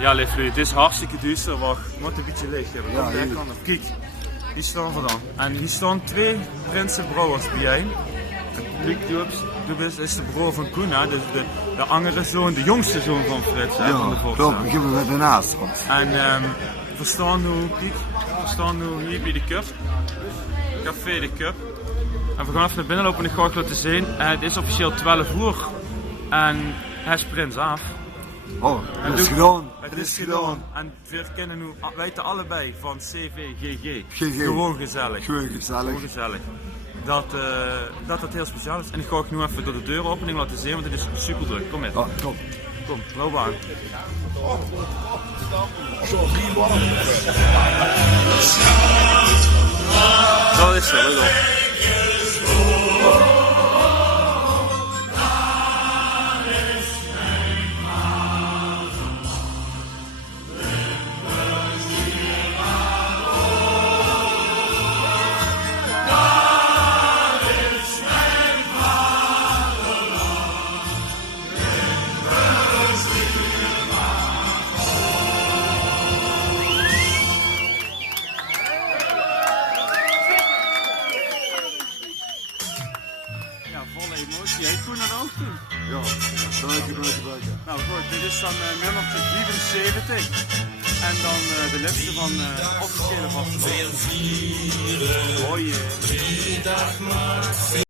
Ja, liefde, het is hartstikke duister. Wacht, het moet een beetje licht hebben. Ja, Kijk, kijk, die staan we dan. En hier staan 2 prinsenbrouwers bij. Luc Dubis is de broer van Koen, hè? Dus de andere zoon, de jongste zoon van Frits, hè, van de Ja, Volkszaal. klopt, ik heb hem ernaast. En we staan nu hier bij de Cup, Café de Cup. En we gaan even naar binnen lopen en ik ga het laten zien. Het is officieel 12 uur en hij is prins af. Oh, het is gedaan. Het is gedaan. En we kennen nu, weten allebei van CVGG. GG. Gewoon gezellig. Gewoon gezellig. Gewoon gezellig. Dat het heel speciaal is. En ik ga ook nu even door de deuropening laten zien, want het is super druk. Kom met. Oh, top. Kom, loop aan. Dat is zo, let op. Volle emotie. Heeft Koen dat ook toen? Ja, buiken. Nou goed, dit is dan nummer 74. En dan de laatste van officiële vaste. Hoi.